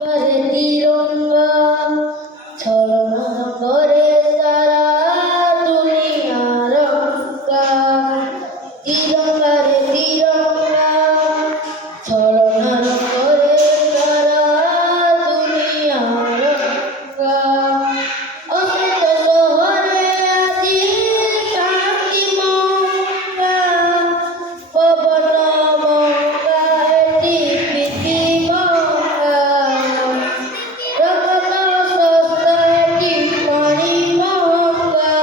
করে তিরঙ্গা ছলনা করে সারা দুনিয়া রঙ্গা তিরঙ্গা রে তিরঙ্গা ছলনা করে সারা দুনিয়া রঙ্গা অসুস্থ শহরে আছি শান্তি মঙ্গা পবন মঙ্গা টিপিটি মঙ্গা রকত সস্তাটি পানি মঙ্গা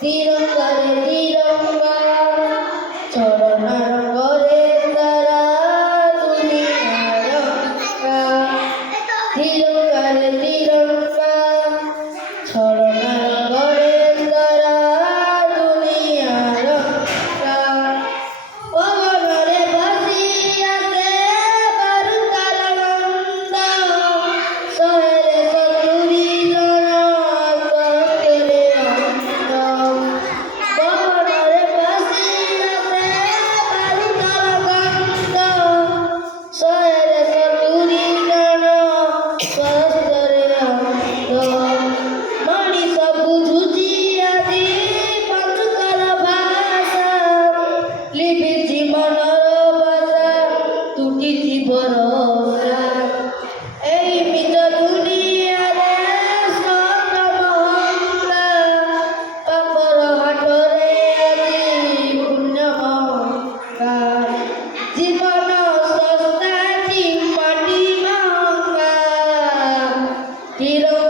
তিরঙ্গা রে তিরঙ্গা ছলনা করে সারা দুনিয়া রঙ্গা তিরঙ্গা রে তিরঙ্গা ছলনা করে সারা দুনিয়া রঙ্গা পবনরে ভাসিয়াছে বারুদার গন্ধ শহরে সতুরি জন সত্যরে অন্ধ পবনরে ভাসিয়াছে বারুদার গন্ধ শহরে সতুরি জন সত্যরে অন্ধ মଣିଷ ବୁଝୁଛି ଆଜି ପଞ୍ଚୁକର ଭାଷା ଲିଭିଛି ମନର ଭାଷା ତୁଟିଛି ଭରସା ଏଇ ମିଛ ଦୁନିଆରେ ସ୍ୱର୍ଗ ମହଙ୍ଗା ପାପର ହାଟରେ ଆଜି ପୁଣ୍ୟ ମହଙ୍ଗା ଜୀବନ ଶସ୍ତା କି ମାଟି ମହଙ୍ଗା ତିରଙ୍ଗା